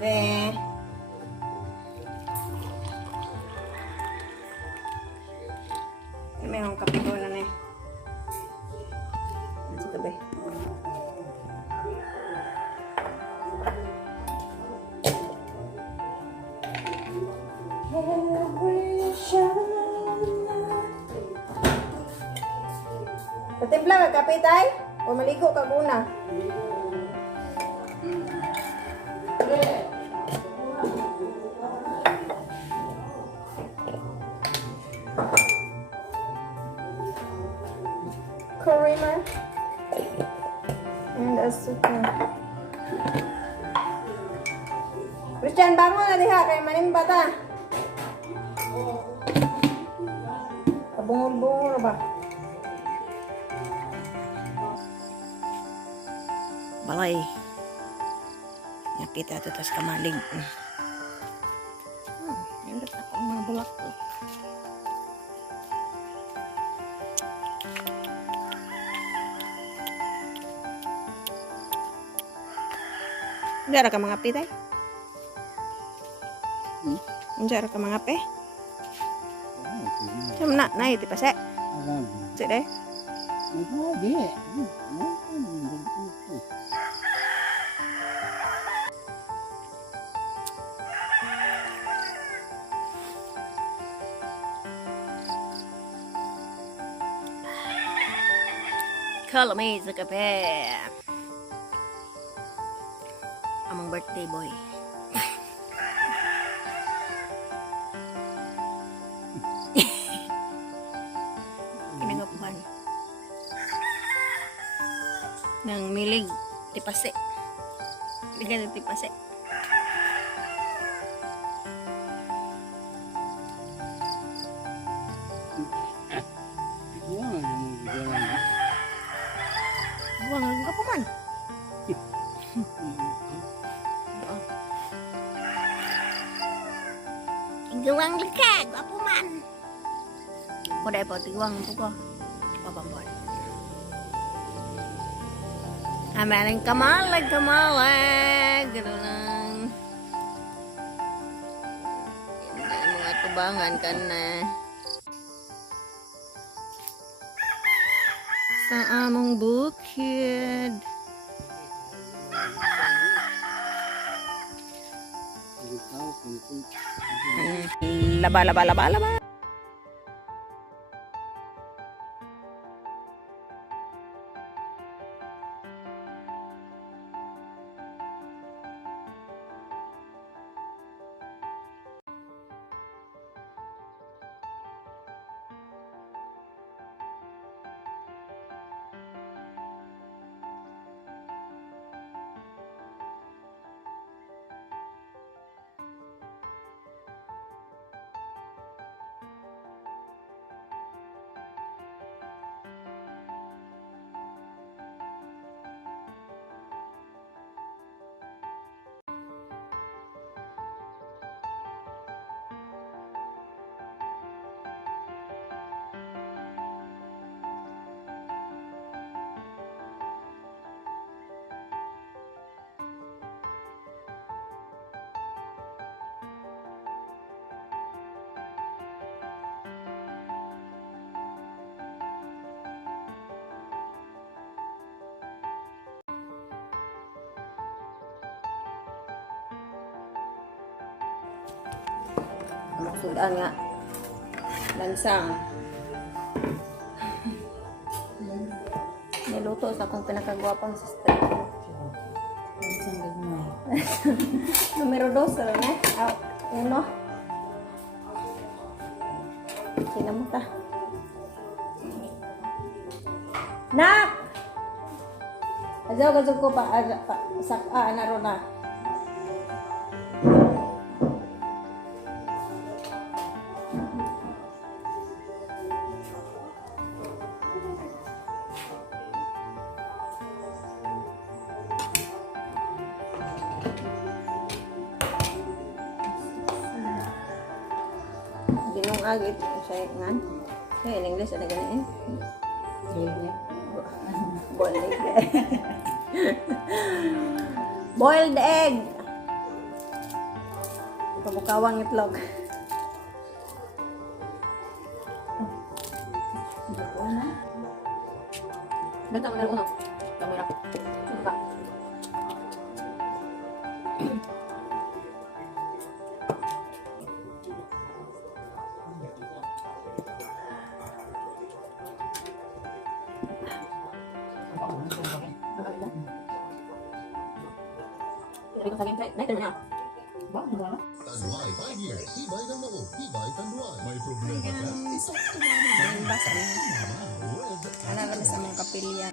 Be. May akong kapito na na eh. Sa tabi. Patimpla ka kape tay? O maligo ka muna? Creamer and asukal. Christian, bangon na diha kay manimba ta. Kabungol-bungol ba? Balay. Nakita ito tas kamalig. Yan ako mga bulak ko. Hindi ka mga api, tay? Hindi ka mga api? Siyam na, iti pa, se? Se, de? Call me sa kape. Among birthday boy. Pinagapuhan ng milig tipase. Ligan ng tipase. Buang ang kapaman. Tiguang lekag, apa man? Ko dai po tiguang po ko. Papambon. Amaling kamalag. Gano'n lang. Mga tubangan ka na. Sa among bukid. Laba. Maksudaan nga lansang niluto sa akong pinakagwapang sister. Lansang gagmay. Numero 2 sila na. Uno. Sinamuta. Nak! Ajaw ko pa saka na ron na. Ginong agit siya ngan. Kaya in English ano ganun Boiled egg. Boiled egg. Pabukawang itlog. Ganda mo na uno. Kamera. Suka. Tanduay 5 years. Tibay ng loob. Tibay Tanduay. May problema ka? Wala kami sa mga kapilya.